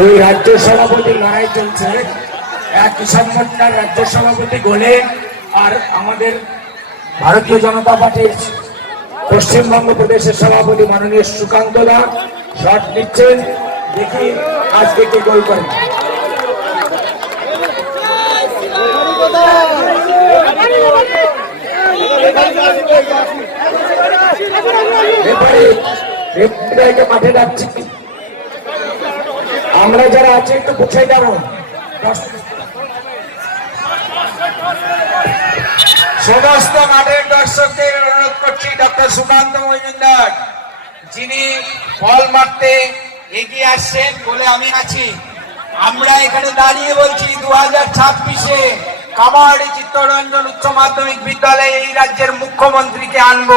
দুই রাজ্য সভাপতি লড়াই চলছে। এক কিষাণ রাজ্য সভাপতি গোলে আর আমাদের ভারতীয় জনতা পার্টির পশ্চিমবঙ্গ প্রদেশের সভাপতি মাননীয় সুকান্ত দা শট নিচ্ছেন। দেখি আজকে কে গোল করেন মাঠে ডাকছি আমরা যারা আছি, একটু গুছাই যাব সমস্ত মাঠের দর্শকদের অনুরোধ করছি, ডক্টর সুকান্ত মজুমদার। যিনি বল মারতে এগিয়ে আসছেন বলে আমি আছি। আমরা এখানে দাঁড়িয়ে বলছি দু হাজার ছাব্বিশে কাবাডি চিত্তরঞ্জন উচ্চ মাধ্যমিক বিদ্যালয়ে এই রাজ্যের মুখ্যমন্ত্রীকে আনব।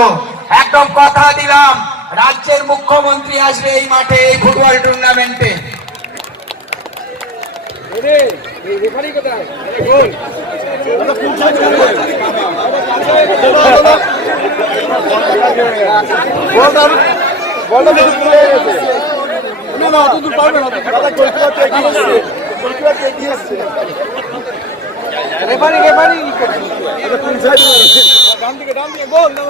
একদম কথা দিলাম, রাজ্যের মুখ্যমন্ত্রী আসবে এই মাঠে এই ফুটবল টুর্নামেন্টে। রেফারি রেফারি ডান দিকে ডান দিকে গোল না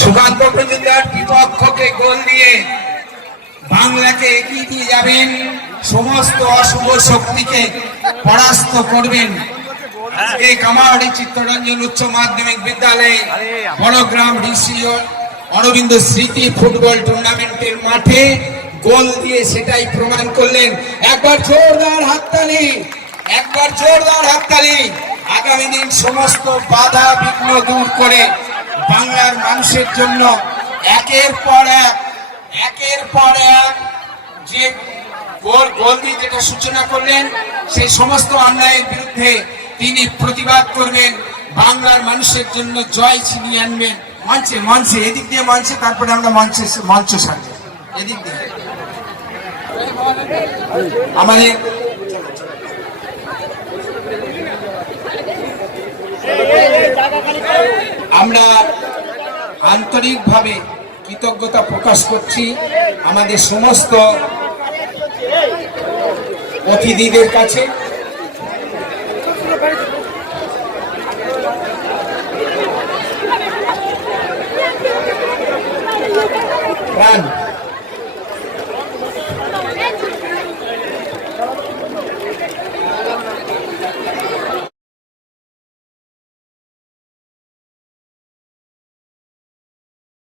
সুকান্ত মজুমদার বিপক্ষকে গোল দিয়ে বাংলাকে এগিয়ে দিয়ে যাবেন। সমস্ত অশুভ শক্তিকে পরাস্ত করবেন। চিত্তরঞ্জন উচ্চ মাধ্যমিক বিদ্যালয়ে বড়গ্রাম অরবিন্দ স্মৃতি ফুটবল টুর্নামেন্টের মাঠে গোল দিয়ে সেটাই প্রমাণ করলেন। একবার জোরদার হাততালি, একবার জোরদার হাততালি। আগামী দিন সমস্ত বাধা বিঘ্ন দূর করে বাংলার মানুষের জন্য একের পর এক, একের পর এক যে গোল গোল দিয়ে যেটা সূচনা করলেন, সেই সমস্ত অন্যায়ের বিরুদ্ধে তিনি প্রতিবাদ করবেন। বাংলার মানুষের জন্য জয় ছিনিয়ে আনবেন। মঞ্চে মঞ্চে, এদিক দিয়ে মঞ্চে, তারপরে আমরা মঞ্চে, মঞ্চ সাজব এদিক দিয়ে। আমাদের আমরা আন্তরিকভাবে কৃতজ্ঞতা প্রকাশ করছি আমাদের সমস্ত অতিথিদের কাছে।